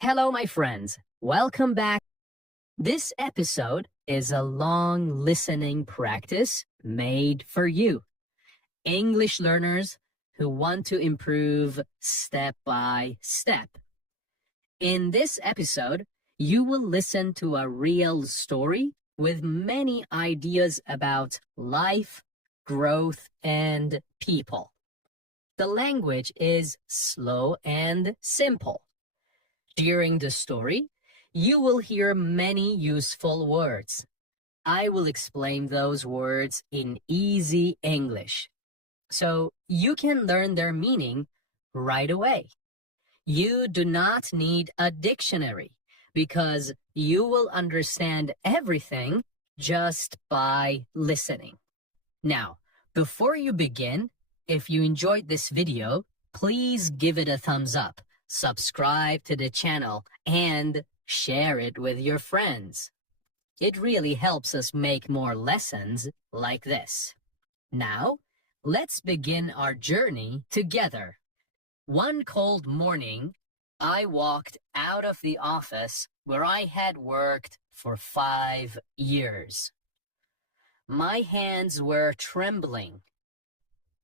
Hello, my friends. Welcome back. This episode is a long listening practice made for you, English learners who want to improve step by step. In this episode, you will listen to a real story with many ideas about life, growth, and people. The language is slow and simple. During the story, you will hear many useful words. I will explain those words in easy English, so you can learn their meaning right away. You do not need a dictionary because you will understand everything just by listening. Now, before you begin, if you enjoyed this video, please give it a thumbs up, subscribe to the channel, and share it with your friends. It really helps us make more lessons like this. Now, let's begin our journey together. One cold morning, I walked out of the office where I had worked for 5 years. My hands were trembling.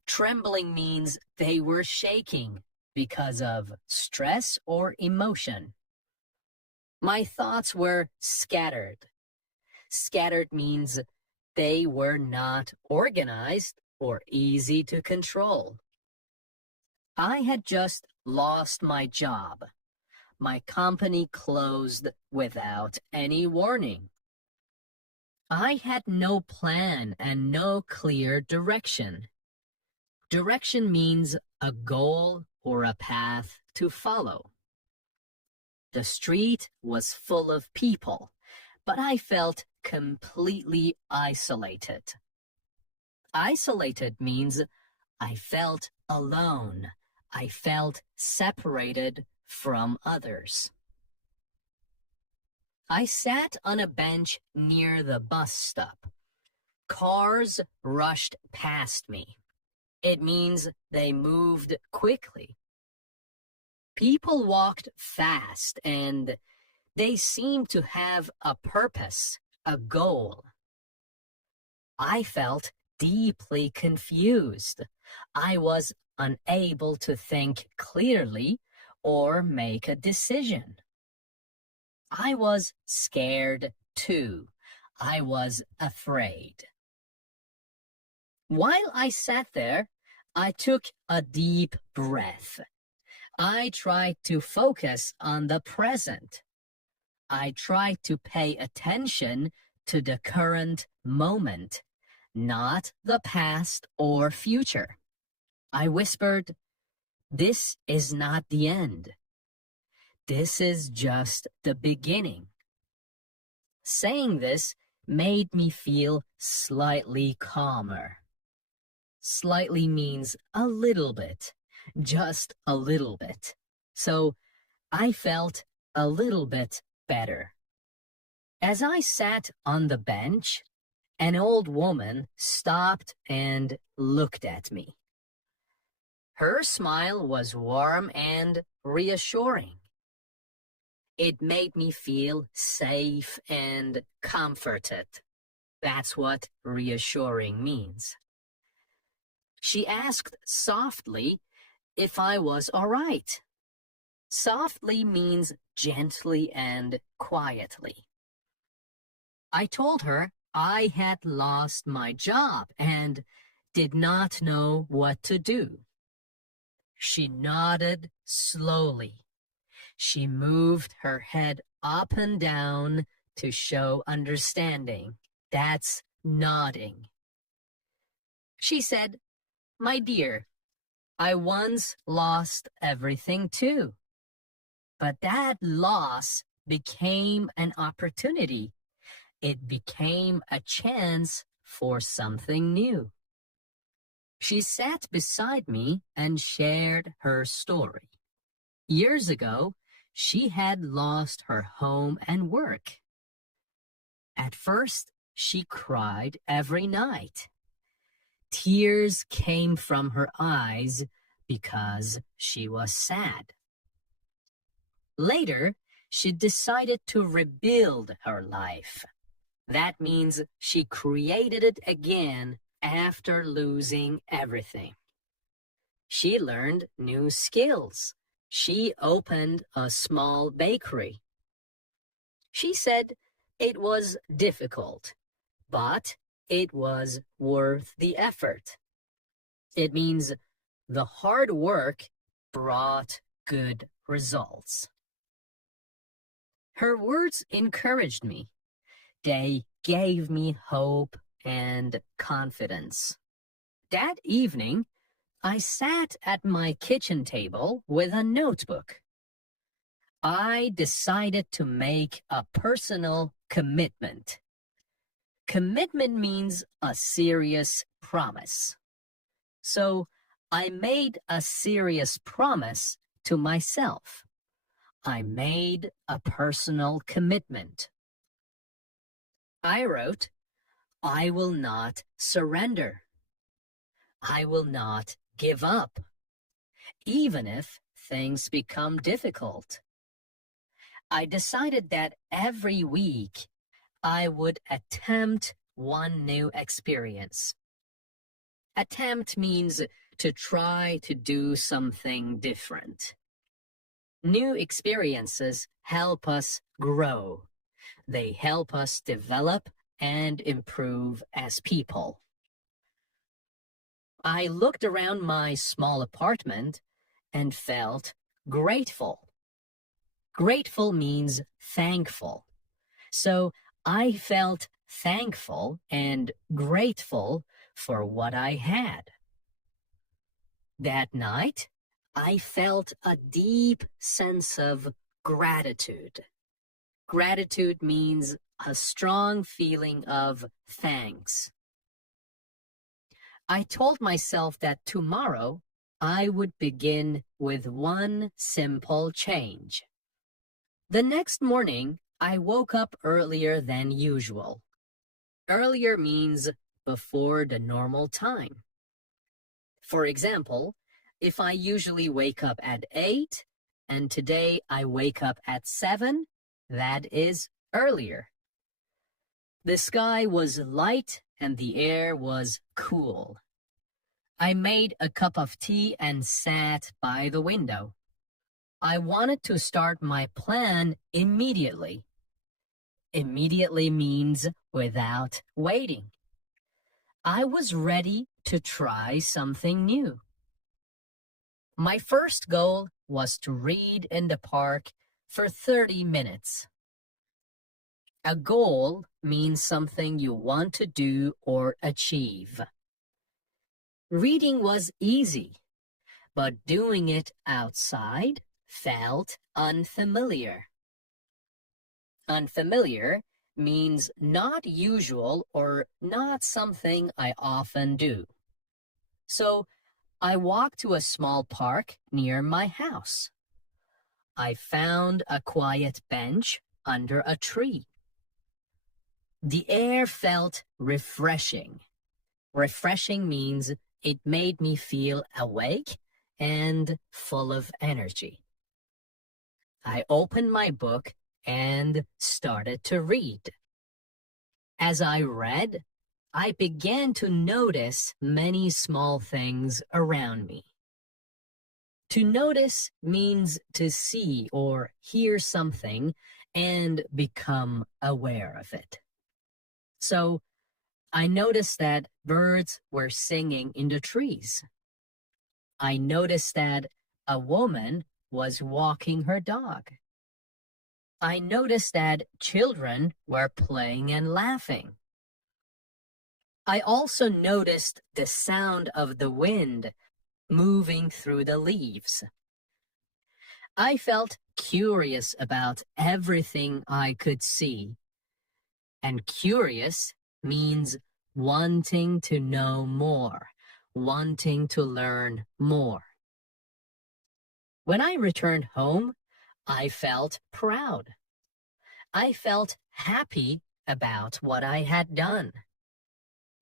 Trembling means they were shaking because of stress or emotion. My thoughts were scattered. Scattered means they were not organized or easy to control. I had just lost my job. My company closed without any warning. I had no plan and no clear direction. Direction means a goal or a path to follow. The street was full of people, but I felt completely isolated. Isolated means I felt alone. I felt separated from others. I sat on a bench near the bus stop. Cars rushed past me. It means they moved quickly. People walked fast and they seemed to have a purpose, a goal. I felt deeply confused. I was unable to think clearly or make a decision. I was scared too. I was afraid. While I sat there, I took a deep breath. I tried to focus on the present. I tried to pay attention to the current moment, not the past or future. I whispered, "This is not the end. This is just the beginning." Saying this made me feel slightly calmer. Slightly means a little bit, just a little bit. So I felt a little bit better. As I sat on the bench, an old woman stopped and looked at me. Her smile was warm and reassuring. It made me feel safe and comforted. That's what reassuring means. She asked softly if I was all right. Softly means gently and quietly. I told her I had lost my job and did not know what to do. She nodded slowly. She moved her head up and down to show understanding. That's nodding. She said, "My dear, I once lost everything too. But that loss became an opportunity. It became a chance for something new." She sat beside me and shared her story. Years ago, she had lost her home and work. At first, she cried every night. Tears came from her eyes because she was sad. Later, she decided to rebuild her life. That means she created it again after losing everything. She learned new skills. She opened a small bakery. She said it was difficult, but it was worth the effort. It means the hard work brought good results. Her words encouraged me. They gave me hope and confidence. That evening, I sat at my kitchen table with a notebook. I decided to make a personal commitment. Commitment means a serious promise. So I made a serious promise to myself. I made a personal commitment. I wrote, I will not surrender. I will not give up, even if things become difficult. I decided that every week I would attempt one new experience. Attempt means to try to do something different. New experiences help us grow. They help us develop and improve as people. I looked around my small apartment and felt grateful. Grateful means thankful. So I felt thankful and grateful for what I had. That night, I felt a deep sense of gratitude. Gratitude means a strong feeling of thanks. I told myself that tomorrow I would begin with one simple change. The next morning, I woke up earlier than usual. Earlier means before the normal time. For example, if I usually wake up at 8 and today I wake up at 7, that is earlier. The sky was light and the air was cool. I made a cup of tea and sat by the window. I wanted to start my plan immediately. Immediately means without waiting. I was ready to try something new. My first goal was to read in the park for 30 minutes. A goal means something you want to do or achieve. Reading was easy, but doing it outside felt unfamiliar. Unfamiliar means not usual or not something I often do. So I walked to a small park near my house. I found a quiet bench under a tree. The air felt refreshing. Refreshing means it made me feel awake and full of energy. I opened my book and started to read. As I read, I began to notice many small things around me. To notice means to see or hear something and become aware of it. So, I noticed that birds were singing in the trees. I noticed that a woman was walking her dog. I noticed that children were playing and laughing. I also noticed the sound of the wind moving through the leaves. I felt curious about everything I could see. And curious means wanting to know more, wanting to learn more. When I returned home, I felt proud. I felt happy about what I had done.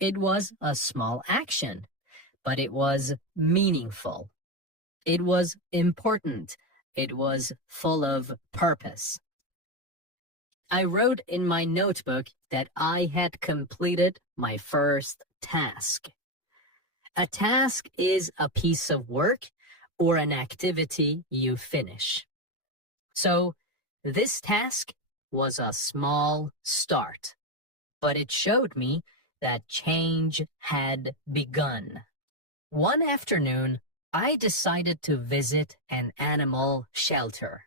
It was a small action, but it was meaningful. It was important. It was full of purpose. I wrote in my notebook that I had completed my first task. A task is a piece of work or an activity you finish. So this task was a small start, but it showed me that change had begun. One afternoon, I decided to visit an animal shelter.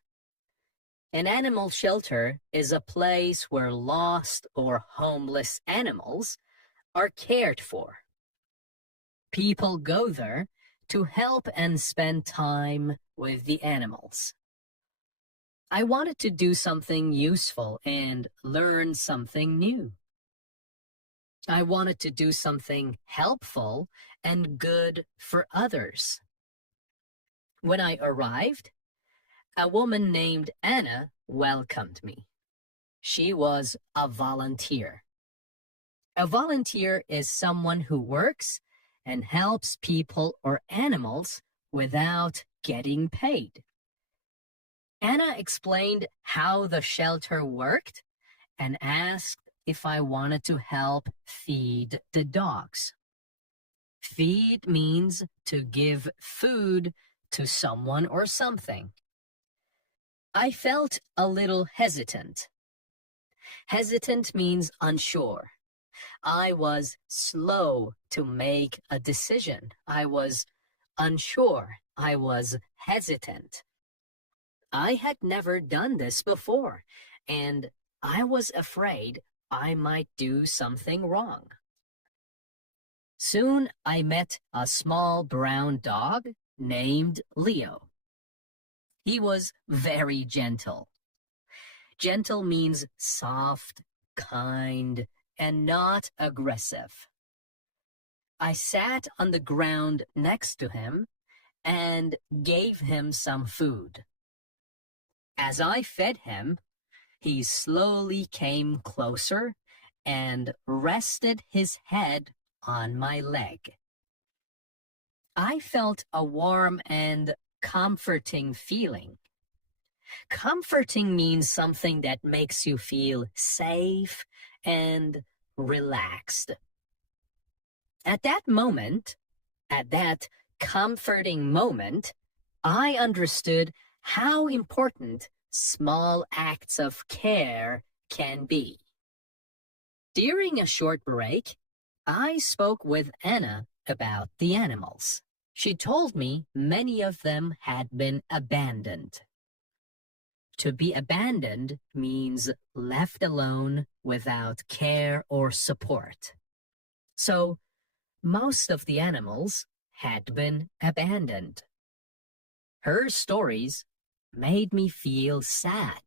An animal shelter is a place where lost or homeless animals are cared for. People go there to help and spend time with the animals. I wanted to do something useful and learn something new. I wanted to do something helpful and good for others. When I arrived, a woman named Anna welcomed me. She was a volunteer. A volunteer is someone who works and helps people or animals without getting paid. Anna explained how the shelter worked and asked if I wanted to help feed the dogs. Feed means to give food to someone or something. I felt a little hesitant. Hesitant means unsure. I was slow to make a decision. I was unsure. I was hesitant. I had never done this before, and I was afraid I might do something wrong. Soon I met a small brown dog named Leo. He was very gentle. Gentle means soft, kind, and not aggressive. I sat on the ground next to him and gave him some food. As I fed him, he slowly came closer and rested his head on my leg. I felt a warm and comforting feeling. Comforting means something that makes you feel safe and relaxed. At that moment, at that comforting moment, I understood how important small acts of care can be. During a short break, I spoke with Anna about the animals. She told me many of them had been abandoned. To be abandoned means left alone without care or support. So, most of the animals had been abandoned. Her stories made me feel sad.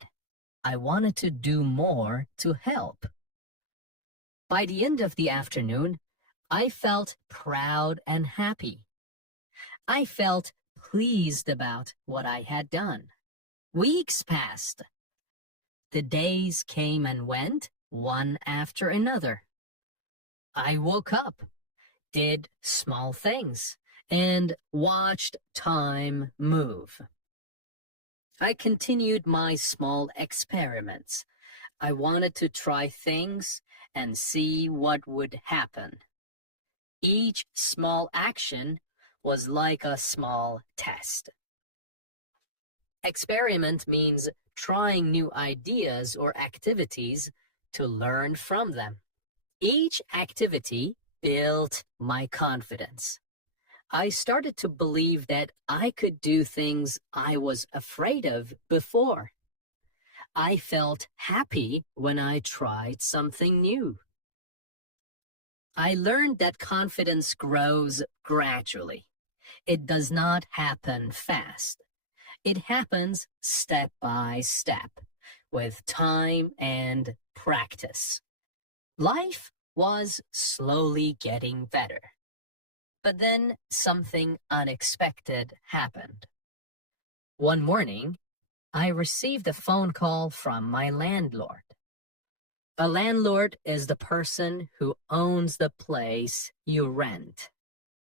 I wanted to do more to help. By the end of the afternoon, I felt proud and happy. I felt pleased about what I had done. Weeks passed. The days came and went, one after another. I woke up, did small things, and watched time move. I continued my small experiments. I wanted to try things and see what would happen. Each small action was like a small test. Experiment means trying new ideas or activities to learn from them. Each activity built my confidence. I started to believe that I could do things I was afraid of before. I felt happy when I tried something new. I learned that confidence grows gradually. It does not happen fast. It happens step by step, with time and practice. Life was slowly getting better. But then something unexpected happened. One morning, I received a phone call from my landlord. A landlord is the person who owns the place you rent.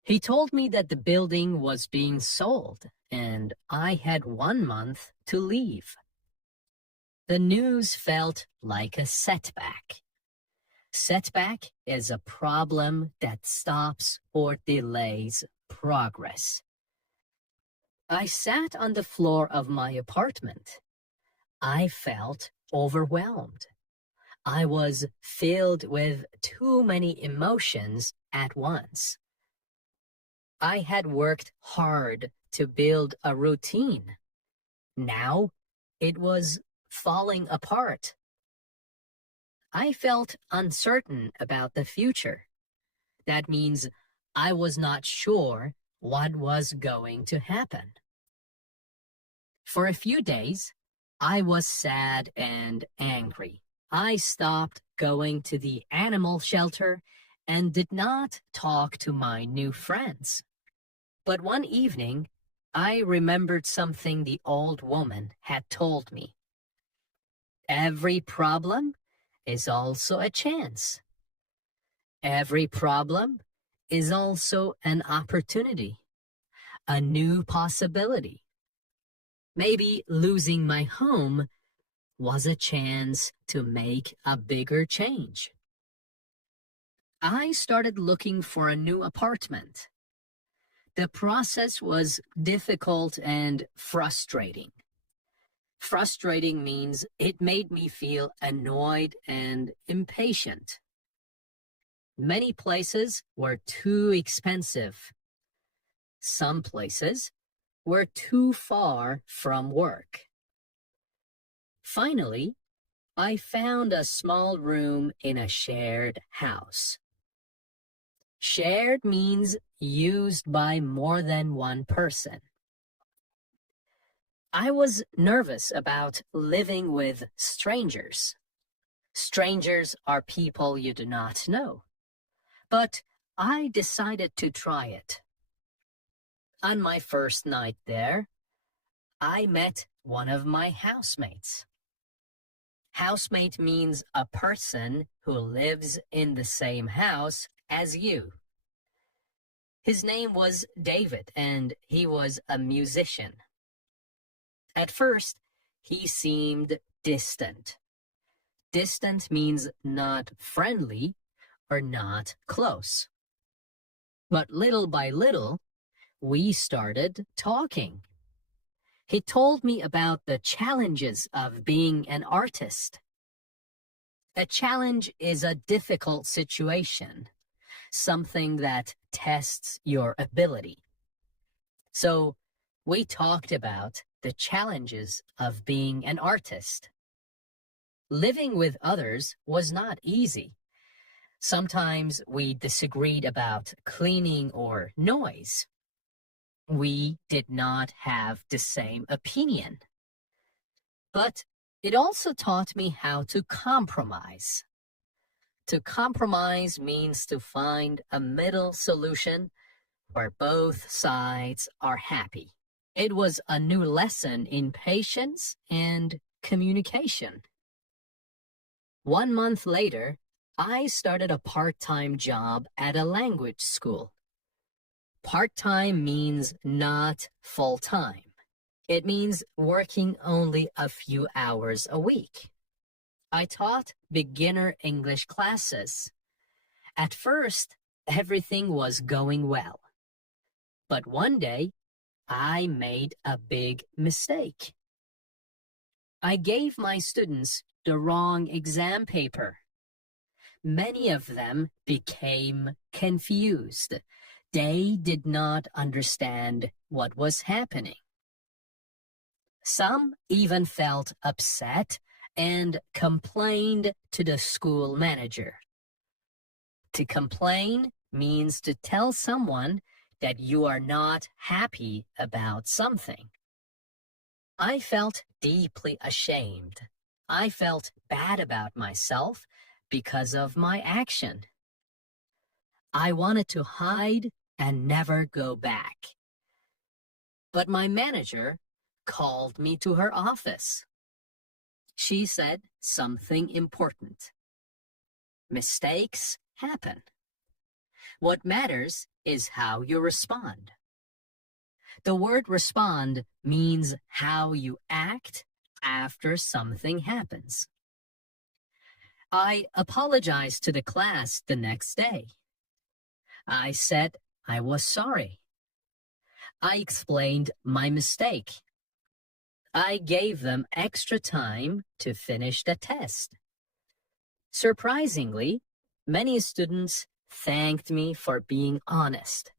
He told me that the building was being sold and I had 1 month to leave. The news felt like a setback. Setback is a problem that stops or delays progress. I sat on the floor of my apartment. I felt overwhelmed. I was filled with too many emotions at once. I had worked hard to build a routine. Now it was falling apart. I felt uncertain about the future. That means I was not sure what was going to happen. For a few days, I was sad and angry. I stopped going to the animal shelter and did not talk to my new friends. But one evening, I remembered something the old woman had told me. Every problem is also a chance. Every problem is also an opportunity, a new possibility. Maybe losing my home was a chance to make a bigger change. I started looking for a new apartment. The process was difficult and frustrating. Frustrating means it made me feel annoyed and impatient. Many places were too expensive. Some places were too far from work. Finally, I found a small room in a shared house. Shared means used by more than one person. I was nervous about living with strangers. Strangers are people you do not know. But I decided to try it. On my first night there, I met one of my housemates. Housemate means a person who lives in the same house as you. His name was David, and he was a musician. At first, he seemed distant. Distant means not friendly or not close. But little by little, we started talking. He told me about the challenges of being an artist. A challenge is a difficult situation, something that tests your ability. So we talked about the challenges of being an artist. Living with others was not easy. Sometimes we disagreed about cleaning or noise. We did not have the same opinion. But it also taught me how to compromise. To compromise means to find a middle solution where both sides are happy. It was a new lesson in patience and communication. 1 month later, I started a part-time job at a language school. Part-time means not full-time. It means working only a few hours a week. I taught beginner English classes. At first, everything was going well. But one day, I made a big mistake. I gave my students the wrong exam paper. Many of them became confused. They did not understand what was happening. Some even felt upset and complained to the school manager. To complain means to tell someone that you are not happy about something. I felt deeply ashamed. I felt bad about myself because of my action. I wanted to hide and never go back. But my manager called me to her office. She said something important. Mistakes happen. What matters is how you respond. The word respond means how you act after something happens. I apologized to the class the next day. I said I was sorry. I explained my mistake. I gave them extra time to finish the test. Surprisingly, many students thanked me for being honest,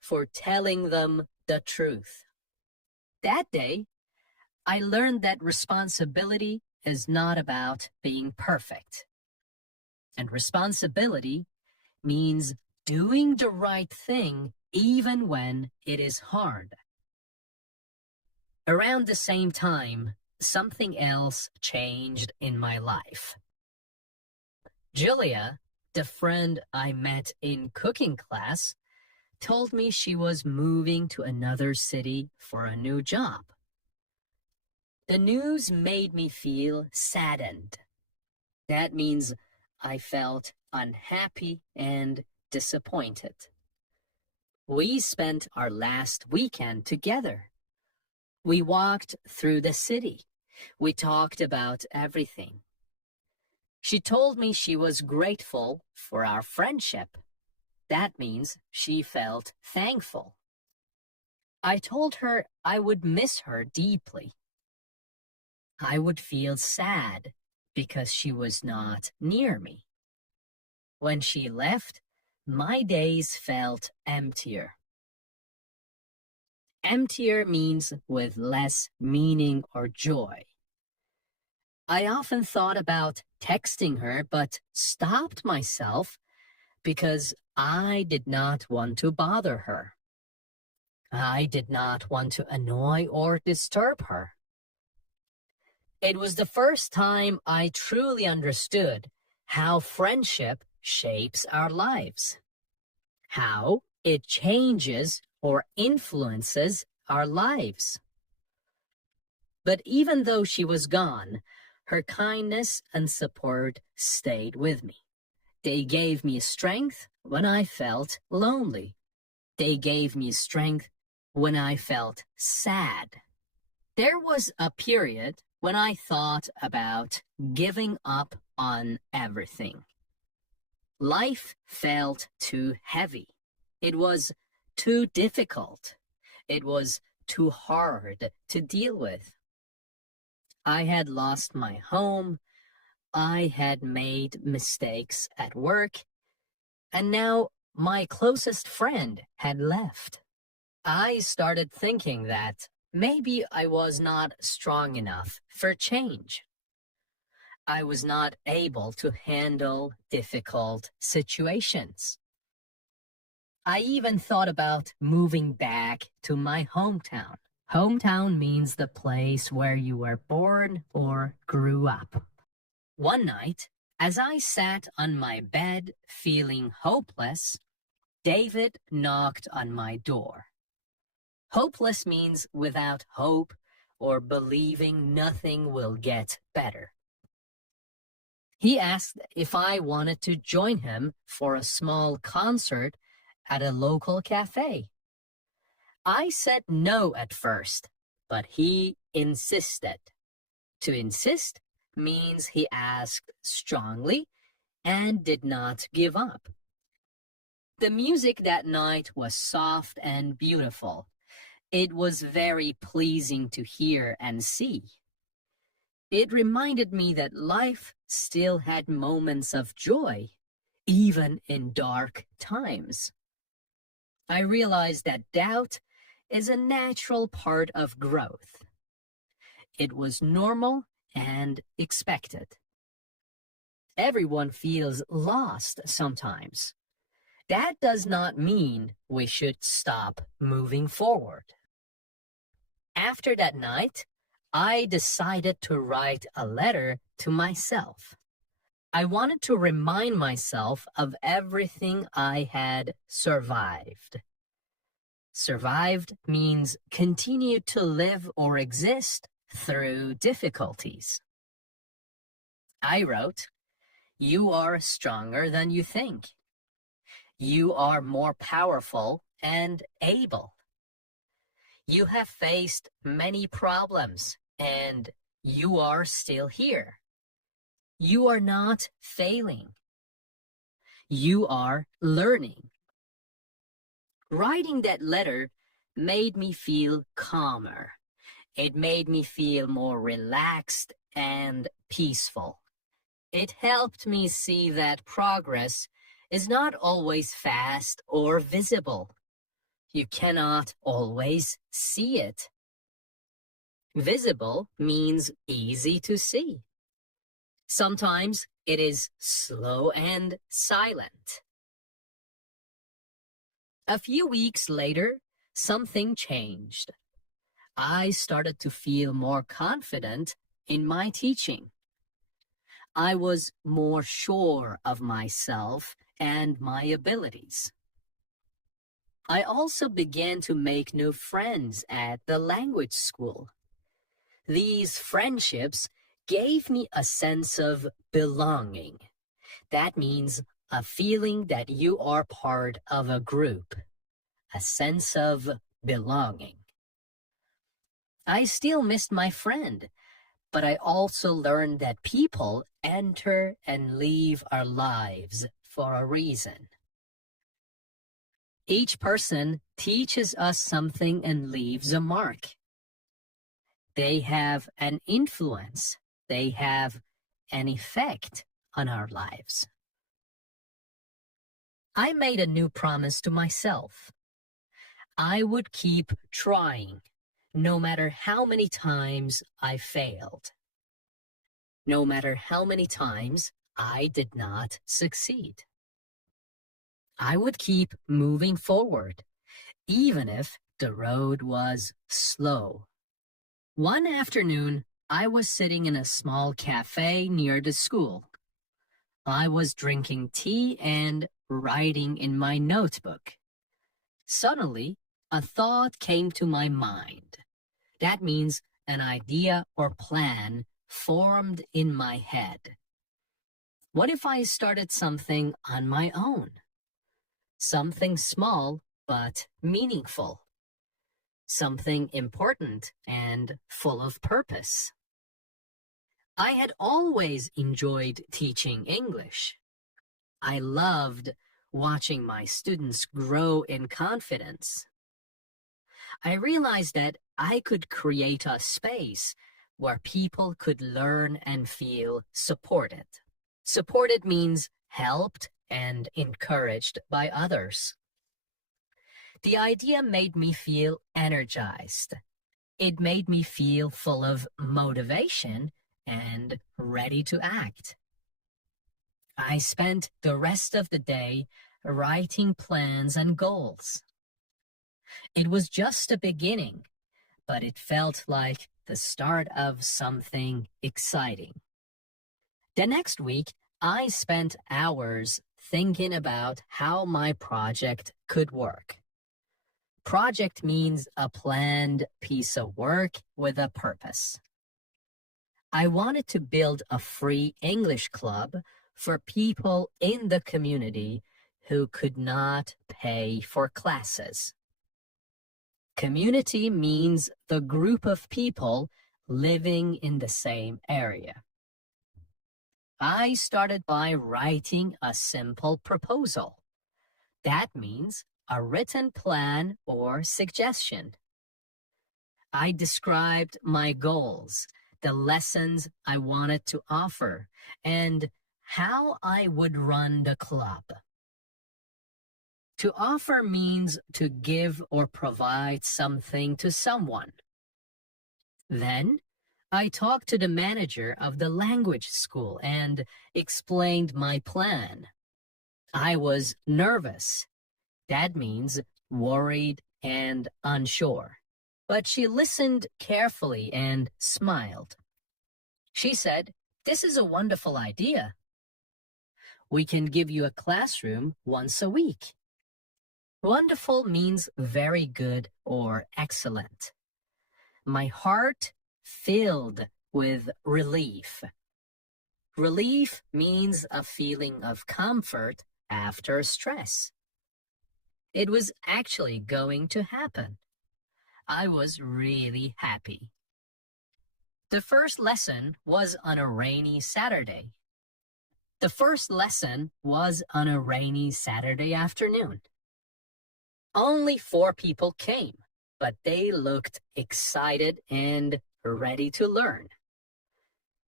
for telling them the truth. That day, I learned that responsibility is not about being perfect. And responsibility means doing the right thing even when it is hard. Around the same time, something else changed in my life. Julia, the friend I met in cooking class, told me she was moving to another city for a new job. The news made me feel saddened. That means I felt unhappy and disappointed. We spent our last weekend together. We walked through the city. We talked about everything. She told me she was grateful for our friendship. That means she felt thankful. I told her I would miss her deeply. I would feel sad because she was not near me. When she left, my days felt emptier. Emptier means with less meaning or joy. I often thought about texting her, but stopped myself because I did not want to bother her. I did not want to annoy or disturb her. It was the first time I truly understood how friendship shapes our lives, how it changes or influences our lives. But even though she was gone, her kindness and support stayed with me. They gave me strength when I felt lonely. They gave me strength when I felt sad. There was a period when I thought about giving up on everything. Life felt too heavy. It was too difficult. It was too hard to deal with. I had lost my home. I had made mistakes at work. And now my closest friend had left. I started thinking that maybe I was not strong enough for change. I was not able to handle difficult situations. I even thought about moving back to my hometown. Hometown means the place where you were born or grew up. One night, as I sat on my bed feeling hopeless, David knocked on my door. Hopeless means without hope or believing nothing will get better. He asked if I wanted to join him for a small concert at a local cafe. I said no at first, but he insisted. To insist means he asked strongly and did not give up. The music that night was soft and beautiful. It was very pleasing to hear and see. It reminded me that life still had moments of joy, even in dark times. I realized that doubt is a natural part of growth. It was normal and expected. Everyone feels lost sometimes. That does not mean we should stop moving forward. After that night, I decided to write a letter to myself. I wanted to remind myself of everything I had survived. Survived means continue to live or exist through difficulties. I wrote, "You are stronger than you think. You are more powerful and able. You have faced many problems, and you are still here. You are not failing. You are learning. Writing that letter made me feel calmer. It made me feel more relaxed and peaceful. It helped me see that progress is not always fast or visible. You cannot always see it. Visible means easy to see. Sometimes it is slow and silent. A few weeks later, something changed. I started to feel more confident in my teaching. I was more sure of myself and my abilities. I also began to make new friends at the language school. These friendships gave me a sense of belonging. That means a feeling that you are part of a group, a sense of belonging. I still missed my friend, but I also learned that people enter and leave our lives for a reason. Each person teaches us something and leaves a mark. They have an influence. They have an effect on our lives. I made a new promise to myself. I would keep trying, no matter how many times I failed. No matter how many times I did not succeed. I would keep moving forward, even if the road was slow. One afternoon, I was sitting in a small cafe near the school. I was drinking tea and writing in my notebook. Suddenly, a thought came to my mind. That means an idea or plan formed in my head. What if I started something on my own? Something small but meaningful. Something important and full of purpose. I had always enjoyed teaching English. I loved watching my students grow in confidence. I realized that I could create a space where people could learn and feel supported. Supported means helped and encouraged by others. The idea made me feel energized. It made me feel full of motivation and ready to act. I spent the rest of the day writing plans and goals. It was just a beginning, but it felt like the start of something exciting. The next week, I spent hours thinking about how my project could work. Project means a planned piece of work with a purpose. I wanted to build a free English club for people in the community who could not pay for classes. Community means the group of people living in the same area. I started by writing a simple proposal. That means a written plan or suggestion. I described my goals, the lessons I wanted to offer, and how I would run the club. To offer means to give or provide something to someone. Then, I talked to the manager of the language school and explained my plan. I was nervous. That means worried and unsure. But she listened carefully and smiled. She said, "This is a wonderful idea. We can give you a classroom once a week." Wonderful means very good or excellent. My heart filled with relief. Relief means a feeling of comfort after stress. It was actually going to happen. I was really happy. The first lesson was on a rainy Saturday. The first lesson was on a rainy Saturday afternoon. Only 4 people came, but they looked excited and ready to learn.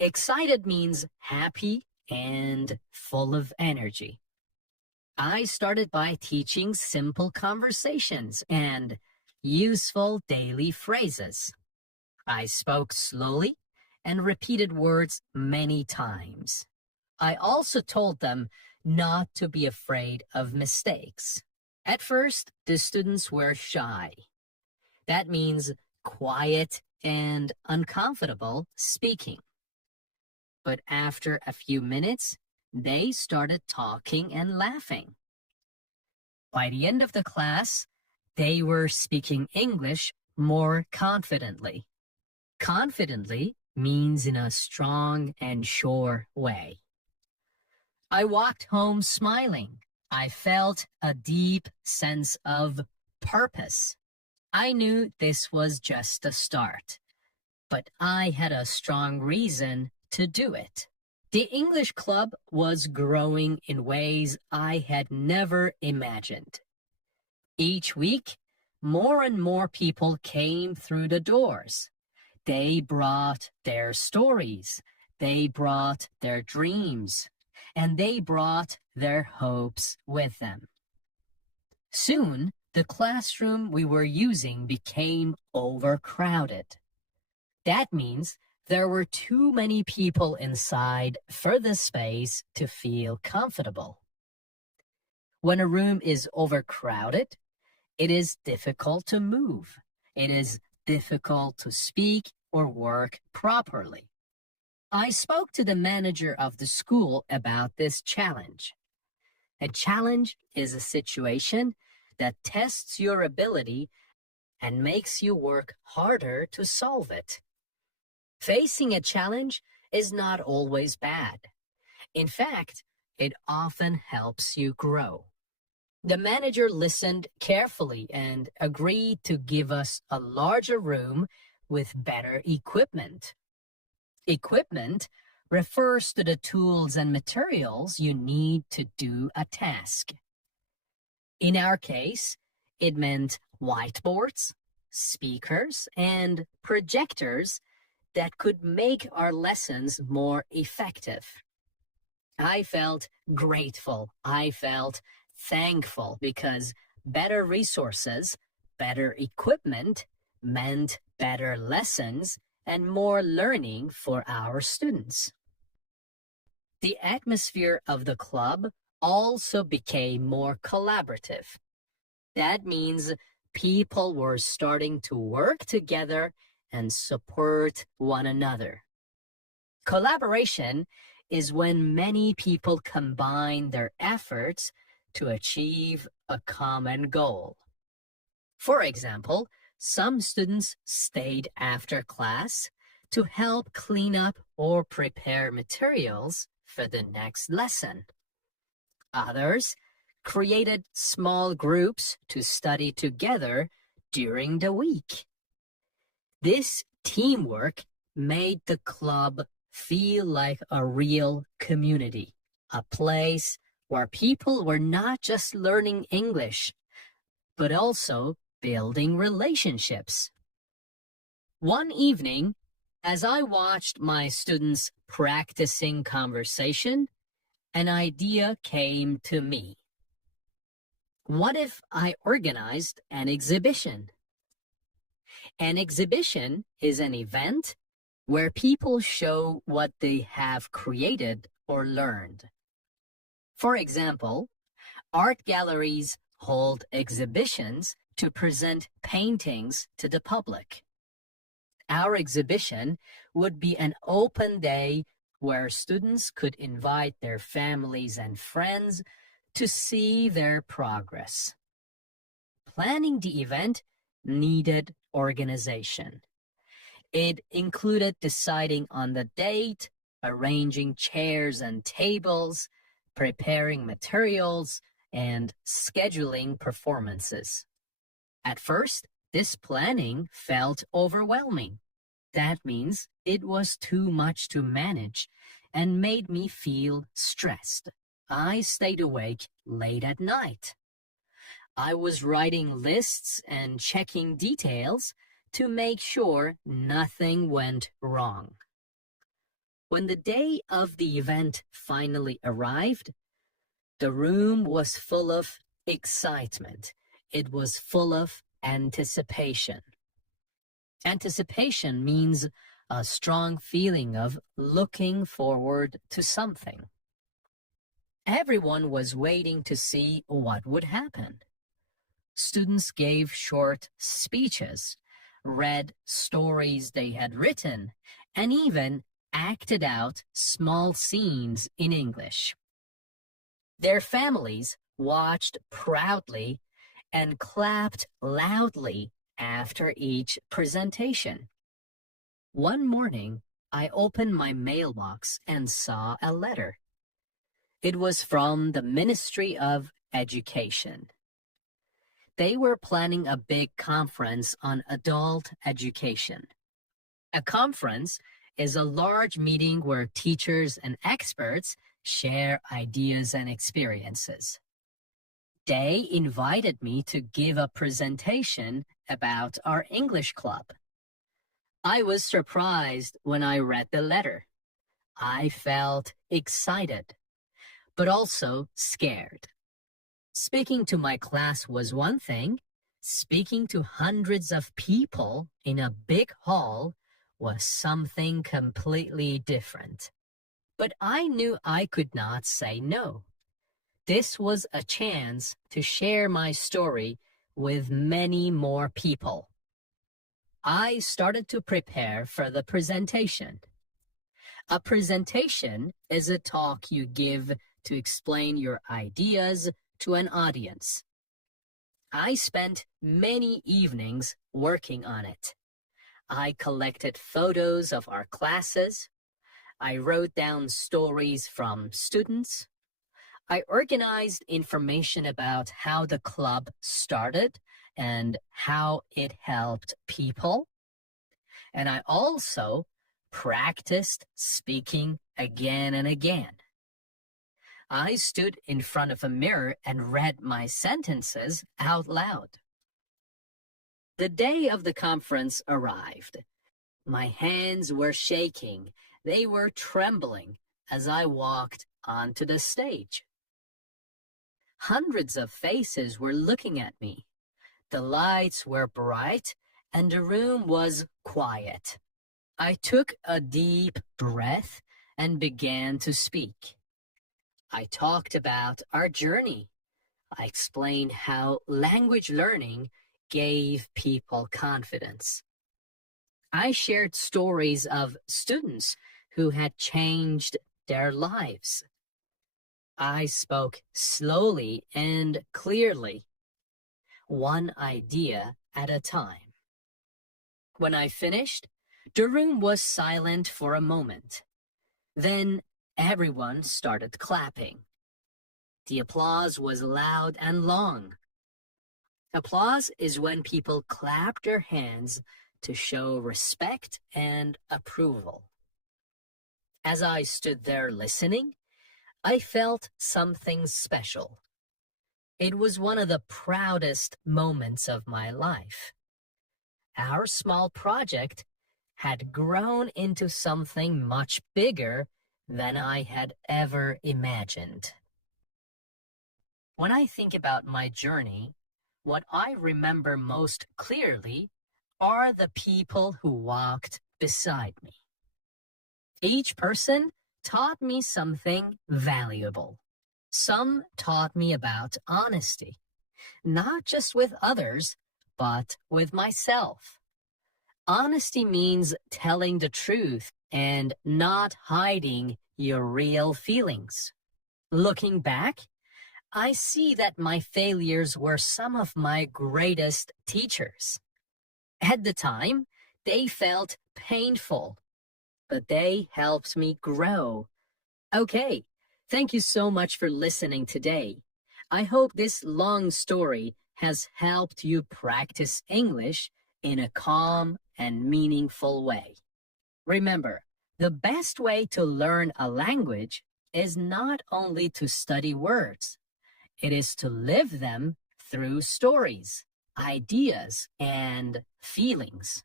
Excited means happy and full of energy. I started by teaching simple conversations and useful daily phrases. I spoke slowly and repeated words many times. I also told them not to be afraid of mistakes. At first, the students were shy. That means quiet and uncomfortable speaking. But after a few minutes, they started talking and laughing. By the end of the class, they were speaking English more confidently. Confidently means in a strong and sure way. I walked home smiling. I felt a deep sense of purpose. I knew this was just a start, but I had a strong reason to do it. The English club was growing in ways I had never imagined. Each week, more and more people came through the doors. They brought their stories, they brought their dreams, and they brought their hopes with them. Soon, the classroom we were using became overcrowded. That means there were too many people inside for the space to feel comfortable. When a room is overcrowded, it is difficult to move. It is difficult to speak or work properly. I spoke to the manager of the school about this challenge. A challenge is a situation that tests your ability and makes you work harder to solve it. Facing a challenge is not always bad. In fact, it often helps you grow. The manager listened carefully and agreed to give us a larger room with better equipment. Equipment refers to the tools and materials you need to do a task. In our case, it meant whiteboards, speakers, and projectors that could make our lessons more effective. I felt grateful. I felt thankful because better resources, better equipment meant better lessons and more learning for our students. The atmosphere of the club also became more collaborative. That means people were starting to work together and support one another. Collaboration is when many people combine their efforts to achieve a common goal. For example, some students stayed after class to help clean up or prepare materials for the next lesson. Others created small groups to study together during the week. This teamwork made the club feel like a real community, a place where people were not just learning English, but also building relationships. One evening, as I watched my students practicing conversation, an idea came to me. What if I organized an exhibition? An exhibition is an event where people show what they have created or learned. For example, art galleries hold exhibitions to present paintings to the public. Our exhibition would be an open day where students could invite their families and friends to see their progress. Planning the event needed organization. It included deciding on the date, arranging chairs and tables, preparing materials, and scheduling performances. At first, this planning felt overwhelming. That means it was too much to manage and made me feel stressed. I stayed awake late at night. I was writing lists and checking details to make sure nothing went wrong. When the day of the event finally arrived, the room was full of excitement. It was full of anticipation. Anticipation means a strong feeling of looking forward to something. Everyone was waiting to see what would happen. Students gave short speeches, read stories they had written, and even acted out small scenes in English. Their families watched proudly and clapped loudly after each presentation. One morning, I opened my mailbox and saw a letter. It was from the Ministry of Education. They were planning a big conference on adult education. A conference is a large meeting where teachers and experts share ideas and experiences. They invited me to give a presentation about our English club. I was surprised when I read the letter. I felt excited, but also scared. Speaking to my class was one thing. Speaking to hundreds of people in a big hall was something completely different. But I knew I could not say no. This was a chance to share my story with many more people. I started to prepare for the presentation. A presentation is a talk you give to explain your ideas to an audience. I spent many evenings working on it. I collected photos of our classes. I wrote down stories from students. I organized information about how the club started and how it helped people. And I also practiced speaking again and again. I stood in front of a mirror and read my sentences out loud. The day of the conference arrived. My hands were shaking. They were trembling as I walked onto the stage. Hundreds of faces were looking at me. The lights were bright and the room was quiet. I took a deep breath and began to speak. I talked about our journey. I explained how language learning gave people confidence. I shared stories of students who had changed their lives. I spoke slowly and clearly, one idea at a time. When I finished, the room was silent for a moment. Then everyone started clapping. The applause was loud and long. Applause is when people clap their hands to show respect and approval. As I stood there listening, I felt something special. It was one of the proudest moments of my life. Our small project had grown into something much bigger than I had ever imagined. When I think about my journey, what I remember most clearly are the people who walked beside me. Each person taught me something valuable. Some taught me about honesty, not just with others, but with myself. Honesty means telling the truth and not hiding your real feelings. Looking back, I see that my failures were some of my greatest teachers. At the time, they felt painful, but they helped me grow. Okay, thank you so much for listening today. I hope this long story has helped you practice English in a calm and meaningful way. Remember, the best way to learn a language is not only to study words, it is to live them through stories, ideas, and feelings.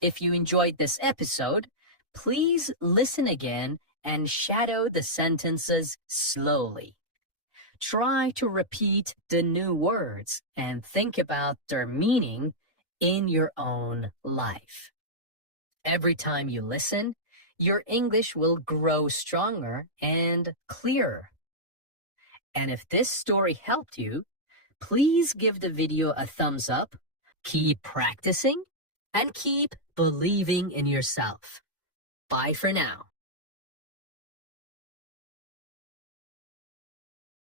If you enjoyed this episode, please listen again and shadow the sentences slowly. Try to repeat the new words and think about their meaning in your own life. Every time you listen, your English will grow stronger and clearer. And if this story helped you, please give the video a thumbs up, keep practicing, and keep believing in yourself. Bye for now.